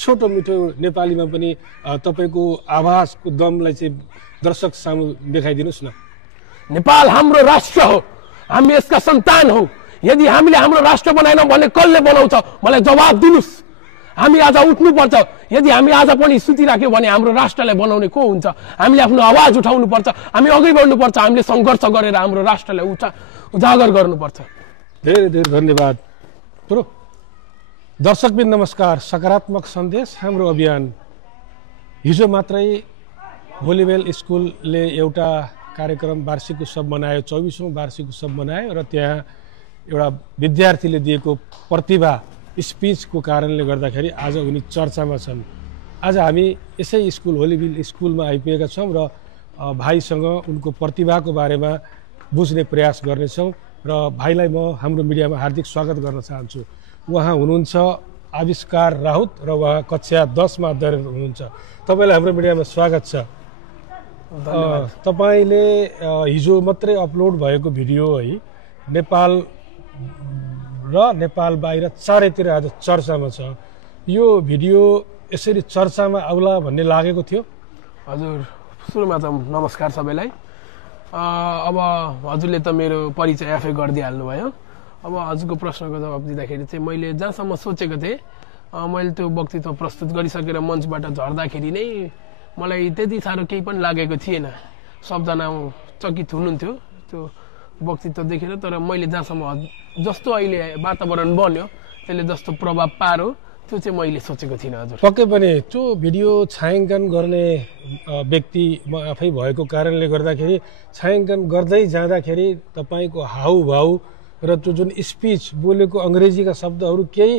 छोटो मिठो नेपालीमा पनि तपाईको आवाजको दमलाई चाहिँ दर्शक सामु देखाइदिनुस् न। नेपाल हाम्रो राष्ट्र हो, हामी यसका सन्तान हौ। यदि हामीले हाम्रो राष्ट्र बनाएनौँ भने कसले बनाउँछ? मलाई जवाब दिनुस्। हामी आज उठ्नुपर्छ। यदि हामी आज पनि सुतिराख्यो भने हाम्रो राष्ट्रलाई बनाउने को हुन्छ? हामीले आफ्नो आवाज उठाउनुपर्छ, हामी अघि बढ्नुपर्छ, हामीले सङ्घर्ष गरेर हाम्रो राष्ट्रलाई उजागर गर्नुपर्छ। धेरै धेरै धन्यवाद। दर्शकबिन नमस्कार, सकारात्मक सन्देश हाम्रो अभियान। हिजो मात्रै होलीवेल स्कुलले एउटा कार्यक्रम वार्षिक उत्सव मनायो, 24औं वार्षिक उत्सव मनायो र त्यहाँ एउटा विद्यार्थीले दिएको प्रतिभा स्पिचको कारणले गर्दाखेरि आज उनी चर्चामा छन्। आज हामी यसै स्कुल होलीवेल स्कुलमा आइपुगेका छौँ र भाइसँग उनको प्रतिभाको बारेमा बुझ्ने प्रयास गर्नेछौँ र भाइलाई म हाम्रो मिडियामा हार्दिक स्वागत गर्न चाहन्छु। उहाँ हुनुहुन्छ आविष्कार राउत र उहाँ कक्षा 10 मा अध्ययन हुनुहुन्छ। तपाईलाई हाम्रो मिडियामा स्वागत छ। तपाईले हिजो मात्रै अपलोड भएको भिडियो है नेपाल र नेपाल बाहिर चारैतिर आज चर्चामा छ। यो भिडियो यसरी चर्चामा आउला भन्ने लागेको थियो? हजुर, सुरुमा त नमस्कार सबैलाई। अब हजुरले त मेरो परिचय आफै गरिदिइहाल्नु भयो। अब हजुरको प्रश्नको जवाब दिँदाखेरि चाहिँ मैले जहाँसम्म सोचेको थिएँ, मैले त्यो वक्तृत्व प्रस्तुत गरिसकेर मञ्चबाट झर्दाखेरि नै मलाई त्यति साह्रो केही पनि लागेको थिएन। सबजना चकित हुनुहुन्थ्यो त्यो वक्तृत्व देखेर, तर मैले जहाँसम्म जस्तो अहिले वातावरण बन्यो त्यसले जस्तो प्रभाव पारो त्यो चाहिँ मैले सोचेको थिइनँ। हजुर, पक्कै पनि त्यो भिडियो छायाङ्कन गर्ने व्यक्ति म आफै भएको कारणले गर्दाखेरि छायाङ्कन गर्दै जाँदाखेरि तपाईँको हाउभाउ र त्यो जुन स्पिच बोलेको अङ्ग्रेजीका शब्दहरू केही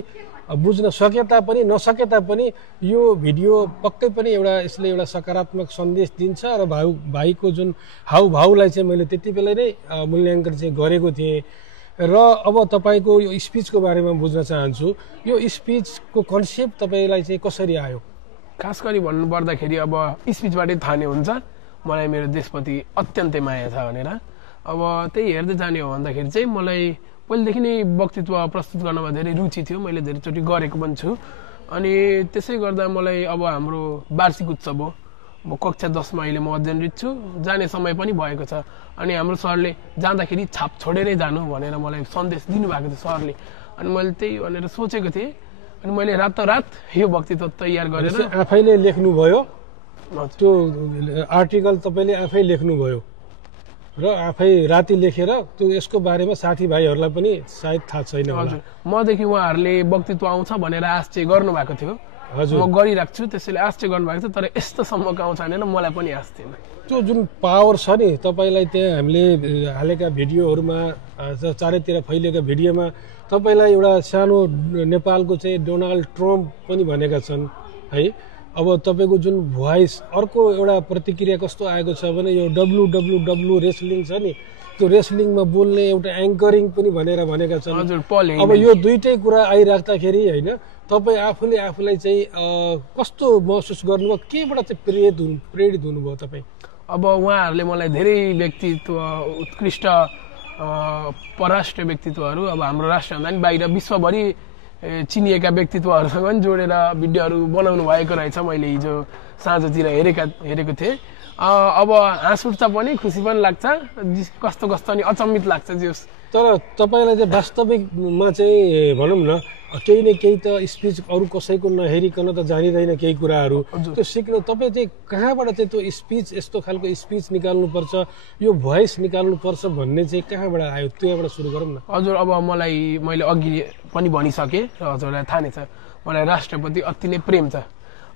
बुझ्न सके तापनि नसके तापनि यो भिडियो पक्कै पनि यसले एउटा सकारात्मक सन्देश दिन्छ र भाइको जुन हाउभाउलाई चाहिँ मैले त्यति बेला नै मूल्याङ्कन चाहिँ गरेको थिएँ। र अब तपाईँको यो स्पिचको बारेमा बुझ्न चाहन्छु। यो स्पिचको कन्सेप्ट तपाईँलाई चाहिँ कसरी आयो? खास गरी भन्नुपर्दाखेरि अब स्पिचबाटै थाहा नै हुन्छ मलाई मेरो देशप्रति अत्यन्तै माया छ भनेर। अब त्यही हेर्दै जाने हो भन्दाखेरि चाहिँ मलाई पहिलेदेखि नै वक्तृत्व प्रस्तुत गर्नमा धेरै रुचि थियो, मैले धेरैचोटि गरेको पनि छु। अनि त्यसै गर्दा मलाई अब हाम्रो वार्षिक उत्सव हो, म कक्षा 10 मा अहिले म अध्ययनरत छु, जाने समय पनि भएको छ। अनि हाम्रो सरले जाँदाखेरि छाप छोडेरै जानु भनेर मलाई सन्देश दिनुभएको थियो सरले। अनि मैले त्यही भनेर सोचेको थिएँ। अनि मैले रातोरात यो वक्तृत्व तयार गरेर आफैले लेख्नुभयो? त्यो आर्टिकल तपाईँले आफै लेख्नुभयो र आफै राति लेखेर त्यो यसको बारेमा साथीभाइहरूलाई पनि सायद थाहा छैन होला? हजुर, मदेखि उहाँहरूले वक्तृत्व आउँछ भनेर आश्चर्य गर्नुभएको थियो। हजुर, म गरिरहेको छु, त्यसैले आश्चर्य गर्नुभएको थियो, तर यस्तोसम्मको आउँछ भनेर मलाई पनि आश थिएन। त्यो जुन पावर छ नि तपाईँलाई, त्यहाँ हामीले हालेका भिडियोहरूमा चारैतिर फैलिएका भिडियोमा तपाईँलाई एउटा सानो नेपालको चाहिँ डोनाल्ड ट्रम्प पनि भनेका छन् है। अब तपाईँको जुन भोइस अर्को एउटा प्रतिक्रिया कस्तो आएको छ भने यो WWW रेसलिङ छ नि, त्यो रेसलिङमा बोल्ने एउटा एङ्करिङ पनि भनेका छन्। हजुर, पल। अब यो दुईटै कुरा आइराख्दाखेरि होइन तपाईँ आफूले आफूलाई चाहिँ कस्तो महसुस गर्नुभयो? केबाट चाहिँ प्रेरित हुनुभयो तपाईँ? अब उहाँहरूले मलाई धेरै व्यक्तित्व, उत्कृष्ट परराष्ट्र व्यक्तित्वहरू, अब हाम्रो राष्ट्रभन्दा पनि बाहिर विश्वभरि चिनिएका व्यक्तित्वहरूसँग पनि जोडेर भिडियोहरू बनाउनु भएको रहेछ। मैले हिजो साँझतिर हेरेको थिएँ। अब हाँस उठ्छ पनि, खुसी पनि लाग्छ, कस्तो अनि अचम्मित लाग्छ। तर तपाईँलाई चाहिँ वास्तविकमा चाहिँ भनौँ न केही न केही त स्पिच अरू कसैको नहेरिकन त जानिँदैन केही कुराहरू, त्यो सिक्नु तपाईँ चाहिँ कहाँबाट चाहिँ त्यो स्पिच यस्तो खालको स्पिच निकाल्नुपर्छ, यो भोइस निकाल्नुपर्छ भन्ने चाहिँ कहाँबाट आयो? त्यहाँबाट सुरु गरौँ न। हजुर, अब मैले अघि पनि भनिसकेँ र हजुरलाई थाहा नै छ मलाई राष्ट्रप्रति अति नै प्रेम छ।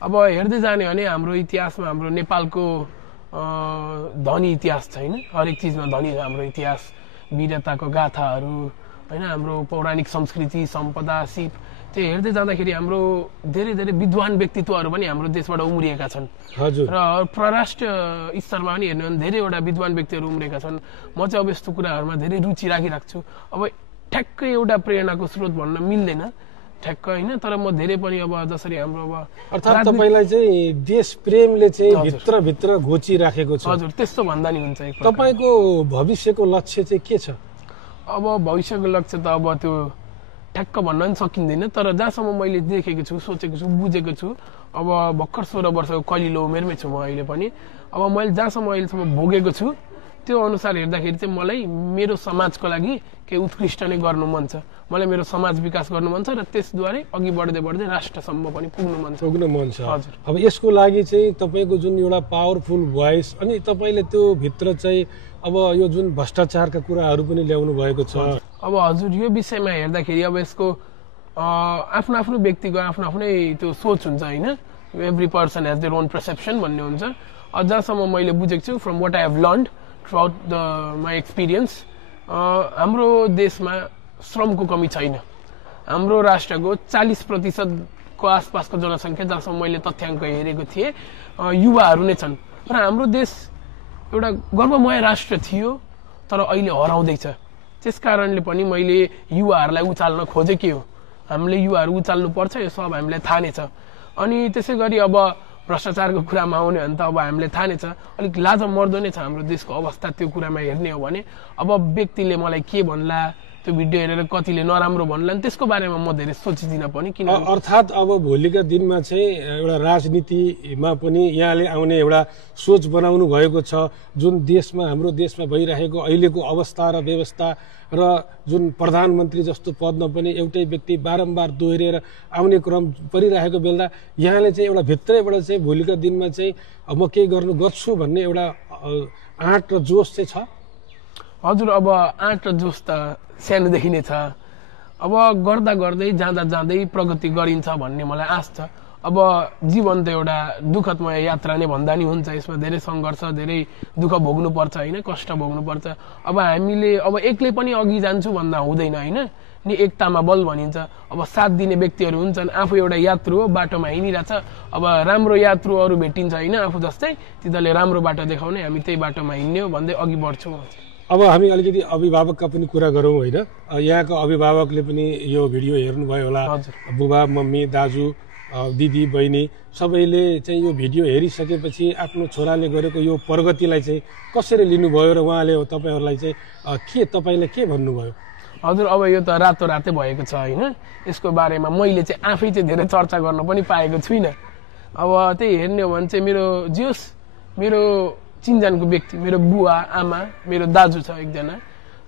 अब हेर्दै जाने भने हाम्रो इतिहासमा हाम्रो नेपालको धनी इतिहास छैन, हरेक चिजमा धनी छ हाम्रो इतिहास, वीरताको गाथाहरू होइन, हाम्रो पौराणिक संस्कृति सम्पदा सिप त्यो हेर्दै जाँदाखेरि हाम्रो धेरै धेरै विद्वान व्यक्तित्वहरू पनि हाम्रो देशबाट उम्रिएका छन्। हजुर, र परराष्ट्र स्तरमा पनि हेर्नु भने धेरैवटा विद्वान व्यक्तिहरू उम्रिएका छन्। म चाहिँ अब यस्तो कुराहरूमा धेरै रुचि राखिरहेको छु। अब ठ्याक्कै एउटा प्रेरणाको स्रोत भन्न मिल्दैन ठ्याक्क होइन, तर म धेरै पनि अब जसरी हाम्रो अब अर्थात् तपाईँलाई चाहिँ देश प्रेमले चाहिँ भित्रभित्र घोचिराखेको छ। हजुर, त्यस्तो भन्दा नि हुन्छ। तपाईँको भविष्यको लक्ष्य चाहिँ के छ? अब भविष्यको लक्ष्य त अब त्यो ठ्याक्क भन्न पनि सकिँदैन, तर जहाँसम्म मैले देखेको छु, सोचेको छु, बुझेको छु, अब भर्खर 16 वर्षको कलिलो उमेरमै छु म अहिले पनि। अब मैले जहाँसम्म अहिलेसम्म भोगेको छु त्यो अनुसार हेर्दाखेरि चाहिँ मलाई मेरो समाजको लागि केही उत्कृष्ट नै गर्नु मन छ। मलाई मेरो समाज विकास गर्नु मन छ र त्यसद्वारा अघि बढ्दै बढ्दै राष्ट्रसम्म पनि पुग्नु मन छ। हजुर। अब यसको लागि चाहिँ तपाईँको जुन एउटा पावरफुल भोइस अनि तपाईँले त्यो भित्र चाहिँ अब यो जुन भ्रष्टाचारका कुराहरू पनि ल्याउनु भएको छ। अब हजुर यो विषयमा हेर्दाखेरि अब यसको आफ्नो आफ्नो व्यक्तिको आफ्नो आफ्नै त्यो सोच हुन्छ होइन, every person has their own perception भन्ने हुन्छ। जहाँसम्म मैले बुझेको छु from what I have learned throughout my experience, हाम्रो देशमा श्रमको कमी छैन। हाम्रो राष्ट्रको 40% आसपासको जनसङ्ख्या, जहाँसम्म मैले तथ्याङ्क हेरेको थिएँ, युवाहरू नै छन्। र हाम्रो देश एउटा गर्वमय राष्ट्र थियो तर अहिले हराउँदैछ। त्यस कारणले पनि मैले युवाहरूलाई उचाल्न खोजेकै हो। हामीले युवाहरू उचाल्नु पर्छ, यो सब हामीलाई थाहा नै छ। अनि त्यसै गरी अब भ्रष्टाचारको कुरामा आउने भने त अब हामीले थाहा नै छ, अलिक लाजमर्दो नै छ हाम्रो देशको अवस्था। त्यो कुरामा हेर्ने हो भने अब व्यक्तिले मलाई के भन्ला, त्यो भिडियो हेरेर कतिले नराम्रो भन्ला, त्यसको बारेमा म धेरै सोचिदिनँ पनि। किन अर्थात् अब भोलिका दिनमा चाहिँ एउटा राजनीतिमा पनि यहाँले आउने एउटा सोच बनाउनु भएको छ, जुन देशमा हाम्रो देशमा भइरहेको अहिलेको अवस्था र व्यवस्था र जुन प्रधानमन्त्री जस्तो पदमा पनि एउटै व्यक्ति बारम्बार दोहोरिएर आउने क्रम परिरहेको बेला यहाँले चाहिँ एउटा भित्रैबाट चाहिँ भोलिका दिनमा चाहिँ म केही गर्छु भन्ने एउटा आँट र जोस चाहिँ छ। हजुर, अब आँट र जोस त सानोदेखि नै छ। अब गर्दा गर्दै जाँदै प्रगति गरिन्छ भन्ने मलाई आश छ। अब जीवन त एउटा दुःखदमय यात्रा नै भन्दा नि हुन्छ। यसमा धेरै सङ्घर्ष, धेरै दुःख भोग्नुपर्छ होइन, कष्ट भोग्नुपर्छ। अब हामीले अब एक्लै पनि अघि जान्छु भन्दा हुँदैन होइन, नि एकतामा बल भनिन्छ। अब साथ दिने व्यक्तिहरू हुन्छन्। आफू एउटा यात्रु हो, बाटोमा हिँडिरहेछ, अब राम्रो यात्रुहरू भेटिन्छ होइन आफू जस्तै, तिनीहरूले राम्रो बाटो देखाउने, हामी त्यही बाटोमा हिँड्ने हो भन्दै अघि बढ्छौँ। अब हामी अलिकति अभिभावकका पनि कुरा गरौँ होइन। यहाँको अभिभावकले पनि यो भिडियो हेर्नुभयो होला, बुबा मम्मी दाजु दिदी बहिनी सबैले चाहिँ यो भिडियो हेरिसकेपछि आफ्नो छोराले गरेको यो प्रगतिलाई चाहिँ कसरी लिनुभयो र उहाँले तपाईँहरूलाई चाहिँ तपाईँले के भन्नुभयो? हजुर, अब यो त रातोरातै भएको छ होइन। यसको बारेमा मैले चाहिँ आफै चाहिँ धेरै चर्चा गर्न पनि पाएको छुइनँ। अब त्यही हेर्ने हो भने चाहिँ मेरो चिनजानको व्यक्ति, मेरो बुवा आमा, मेरो दाजु छ एकजना,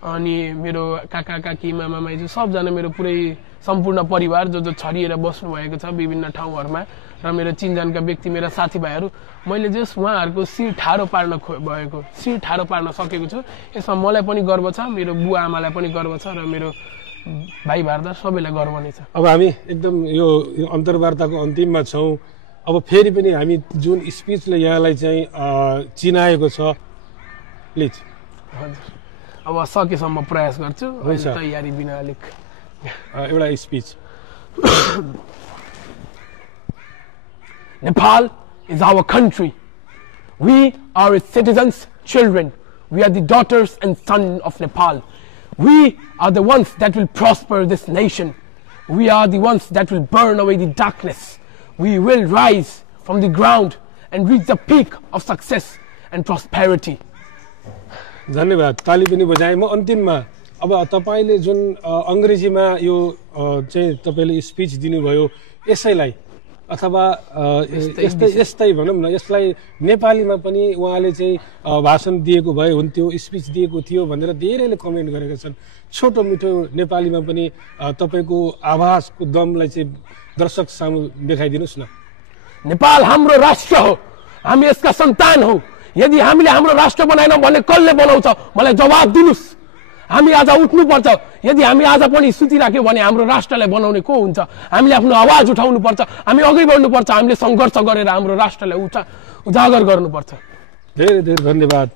अनि मेरो काका काकी मामा माइजू सबजना, मेरो पुरै सम्पूर्ण परिवार जो छरिएर बस्नु भएको छ विभिन्न ठाउँहरूमा, र मेरो चिनजानका व्यक्ति, मेरा साथीभाइहरू, मैले जस उहाँहरूको शिर ठाडो पार्न सकेको छु। यसमा मलाई पनि गर्व छ, मेरो बुवा आमालाई पनि गर्व छ, र मेरो भाइ भारदार सबैलाई गर्व नै छ। अब हामी एकदम यो अन्तर्वार्ताको अन्तिममा छौँ। अब फेरि पनि हामी जुन स्पिचले यहाँलाई चाहिँ चिनाएको छ, प्लिज। हजुर, अब सकेसम्म प्रयास गर्छु, तयारी बिना अलिक एउटा speech. Nepal is our country. We are its citizens, children. We are the daughters and sons of Nepal. We are the ones that will prosper this nation. We are the ones that will burn away the darkness. We will rise from the ground and reach the peak of success and prosperity. धन्यवाद, ताली पनि बजाएँ। म अन्तिममा अब तपाईले जुन अंग्रेजीमा यो चाहिँ तपाईले स्पीच दिनुभयो, यसैलाई अथवा यस्तै भनौँ न, यसलाई नेपालीमा पनि उहाँले चाहिँ भाषण दिएको भए हुन्थ्यो, स्पीच दिएको थियो भनेर धेरैले कमेन्ट गरेका छन्। छोटो मिठो नेपालीमा पनि तपाईको आवाजको दमलाई चाहिँ दर्शक सामु देखाइदिनुस् न। नेपाल हाम्रो राष्ट्र हो, हामी यसका सन्तान हौ। यदि हामीले हाम्रो राष्ट्र बनाएनौँ भने कसले बनाउँछ? मलाई जवाब दिनुस्। हामी आज उठ्नुपर्छ। यदि हामी आज पनि सुतिराख्यौँ भने हाम्रो राष्ट्रलाई बनाउने को हुन्छ? हामीले आफ्नो आवाज उठाउनु पर्छ, हामी अघि बढ्नुपर्छ, हामीले सङ्घर्ष गरेर हाम्रो राष्ट्रलाई उजागर गर्नुपर्छ। धेरै धेरै धन्यवाद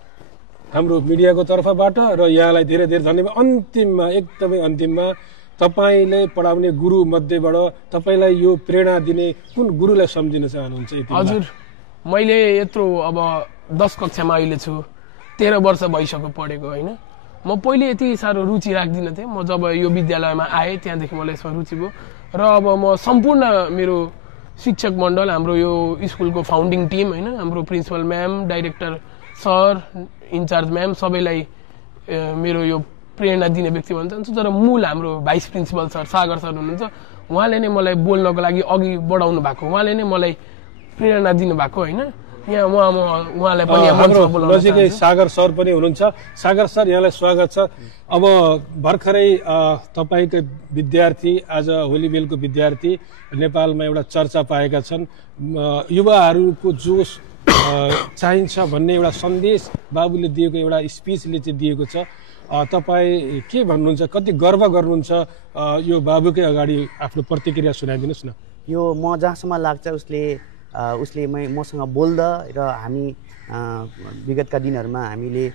हाम्रो मिडियाको तर्फबाट र यहाँलाई धेरै धेरै धन्यवाद। अन्तिममा एकदमै अन्तिममा तपाईले पढाउने गुरु मध्येबाट तपाईलाई यो प्रेरणा दिने कुन गुरुलाई सम्झिन चाहनुहुन्छ? हजुर, मैले यत्रो अब 10 कक्षामा अहिले छु, 13 वर्ष भइसक्यो पढेको होइन। म पहिले यति साह्रो रुचि राख्दिनँ थिएँ। म जब यो विद्यालयमा आएँ त्यहाँदेखि मलाई यसमा रुचि भयो र अब म सम्पूर्ण मेरो शिक्षक मण्डल, हाम्रो यो स्कुलको फाउन्डिङ टिम होइन, हाम्रो principal ma'am, director sir, incharge ma'am सबैलाई मेरो यो प्रेरणा दिने व्यक्ति भन्न चाहन्छु। तर मूल हाम्रो भाइस प्रिन्सिपल सर सागर सर हुनुहुन्छ, उहाँले नै मलाई बोल्नको लागि अघि बढाउनु भएको, उहाँले नै मलाई प्रेरणा दिनुभएको होइन। यहाँ उहाँलाई पनि हाम्रो नजिकै सागर सर पनि हुनुहुन्छ। सागर सर, यहाँलाई स्वागत छ। अब भर्खरै तपाईँकै विद्यार्थी, आज होलीबेलको विद्यार्थी नेपालमा एउटा चर्चा पाएका छन्। युवाहरूको जोस चाहिन्छ भन्ने एउटा सन्देश बाबुले दिएको एउटा स्पिचले चाहिँ दिएको छ। तपाईँ के भन्नुहुन्छ, कति गर्व गर्नुहुन्छ यो बाबुकै अगाडि आफ्नो प्रतिक्रिया सुनाइदिनुहोस् न। यो म जहाँसम्म लाग्छ उसले मसँग बोल्दा र हामी विगतका दिनहरूमा हामीले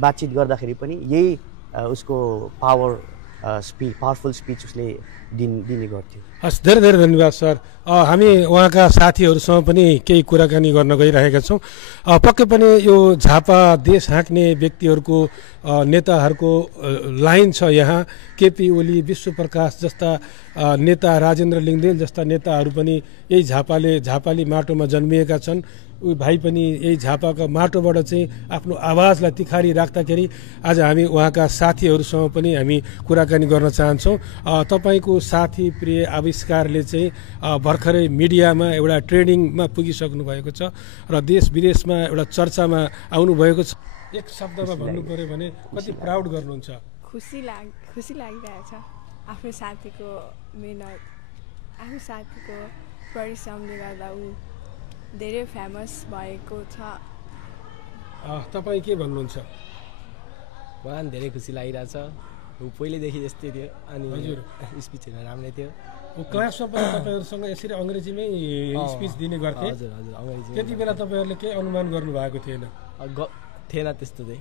बातचित गर्दाखेरि पनि यही उसको पावरफुल स्पिच उसले दिने गर्थ्यो। हस्, धेरै धेरै धन्यवाद सर। हामी उहाँका साथीहरूसँग पनि केही कुराकानी गर्न गइरहेका छौँ। पक्कै पनि यो झापा देश हाँक्ने व्यक्तिहरूको नेताहरूको लाइन छ यहाँ। केपी ओली, विश्वप्रकाश जस्ता नेता, राजेन्द्र लिङ्गदेन जस्ता नेताहरू पनि यही झापाली माटोमा जन्मिएका छन्। उही भाइ पनि यही झापाको माटोबाट चाहिँ आफ्नो आवाजलाई तिखारी राख्दाखेरि आज हामी उहाँका साथीहरूसँग पनि हामी कुराकानी गर्न चाहन्छौँ। तपाईँको साथी प्रिय आविष्कारले चाहिँ भर्खरै मिडियामा एउटा ट्रेनिङमा पुगिसक्नु भएको छ र देश विदेशमा एउटा चर्चामा आउनुभएको छ। एक शब्दमा भन्नु पर्यो भने कति प्राउड गर्नुहुन्छ? खुसी लागिरहेछ आफ्नो साथीको मेहनत, आफ्नो साथीको परिश्रमले गर्दा ऊ धेरै फेमस भएको छ। तपाईँ के भन्नुहुन्छ? मलाई धेरै खुसी लागिरहेछ। ऊ पहिल्यैदेखि यस्तै थियो अनि हजुर स्पिचहरू राम्रै थियो। क्लासमा पनि तपाईँहरूसँग यसरी अङ्ग्रेजीमै स्पिच दिने गर्थे? हजुर हजुर, अङ्ग्रेजी। त्यति बेला तपाईँहरूले केही अनुमान गर्नुभएको थिएन? थिएन त्यस्तो चाहिँ।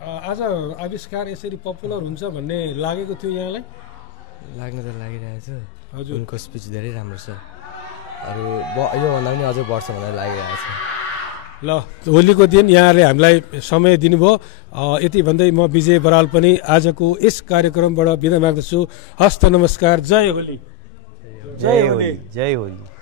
आज आविष्कार यसरी पपुलर हुन्छ भन्ने लागेको थियो यहाँलाई? लाग्न त लागिरहेछ। हजुर, उनको स्पिच धेरै राम्रो छ। अरू योभन्दा पनि अझै बढ्छ भनेर लागिरहेछ। ल, होलीको दिन यहाँले हामीलाई समय दिनुभयो। यति भन्दै म विजय बराल पनि आजको यस कार्यक्रमबाट बिदा माग्दछु। हस्त नमस्कार। जय होली। जय होली।